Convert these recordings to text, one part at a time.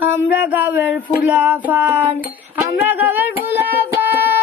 আমরা গাবের ফুলাফান আমরা গাবের ফুলাফান।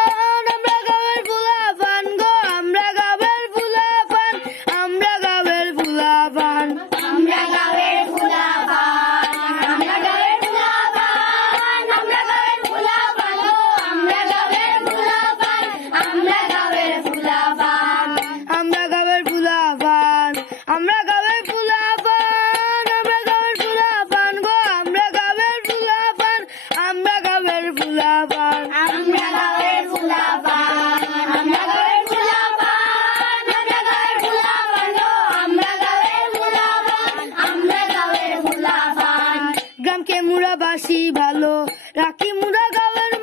ভালোবাসি ভালো। রাখি মুরা গাওয়ানো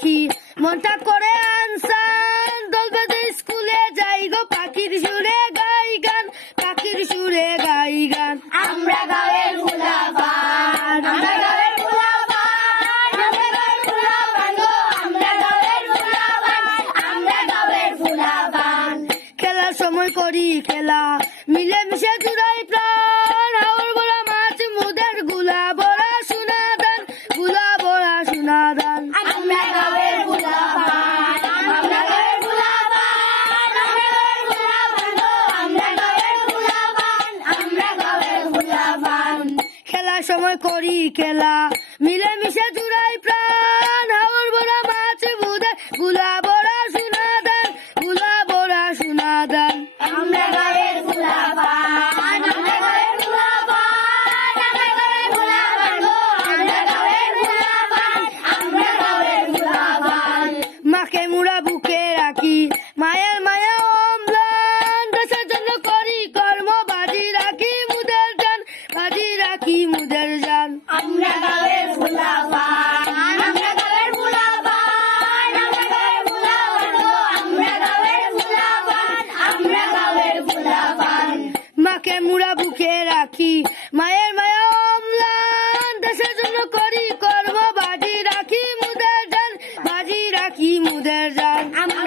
পাখি মনটা করে আনসান দল স্কুলে যাই গো পাখির সুরে গাই গান পাখির সুরে গাই গান। আমরা গায়ের খেলার সময় করি খেলা মিলেমিশে জুড়াই প্রাণ। সময় করি খেলা। মিলেমিশে জুড়াই প্রাণ। মুড়া বুকে রাখি। মায়ের মায়া অম্লান, দেশের জন্য করি কর্ম, বাজি রাখি মুদের যান বাজি রাখি মুদের যান আমরা